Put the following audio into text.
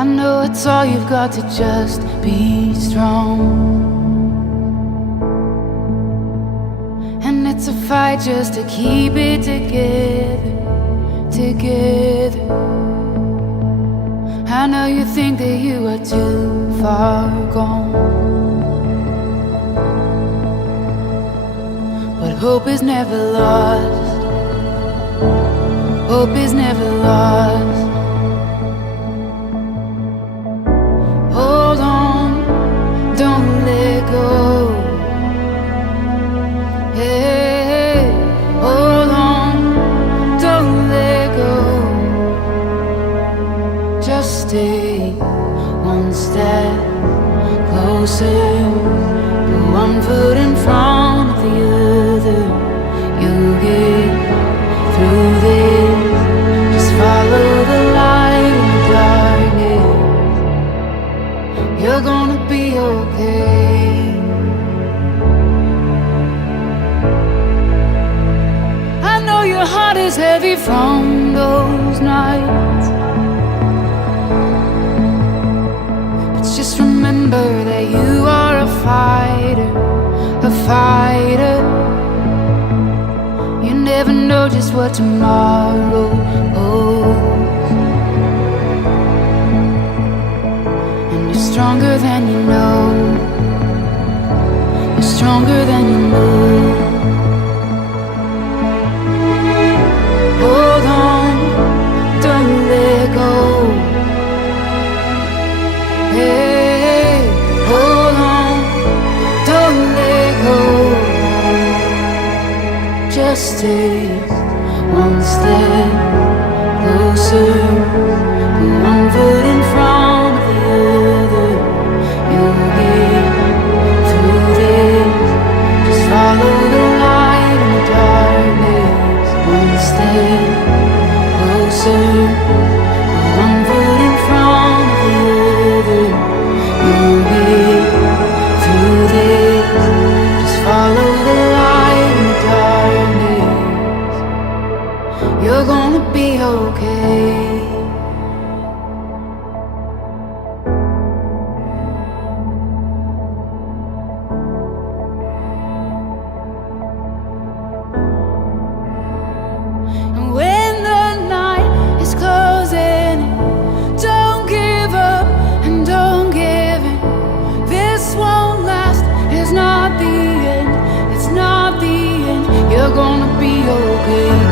I know it's all you've got to just be strong. And it's a fight just to keep it together, together. I know you think that you are too far gone, but hope is never lost. Hope is never lost. Hold on, don't let go. Hey, hold on, don't let go. Just stay one step closer, put one foot in front of the other. You'll get through this. Just follow the light in the darkness. You're gonna be okay. I know your heart is heavy from those nights, but just remember that you are a fighter, a fighter. You never know just what tomorrow holds, and you're stronger than you know. You're stronger than you know. Hold on, don't let go. Hey, hold on, don't let go. Just stay one step closer, put one foot in front of the other. You'll get through this. Just follow the light in the darkness. One step closer, put one foot in front of the other. You'll get through this. Just follow the light in the darkness. You're gonna be okay. And when the night is closing, don't give up and don't give in. This won't last, it's not the end, it's not the end. You're gonna be okay.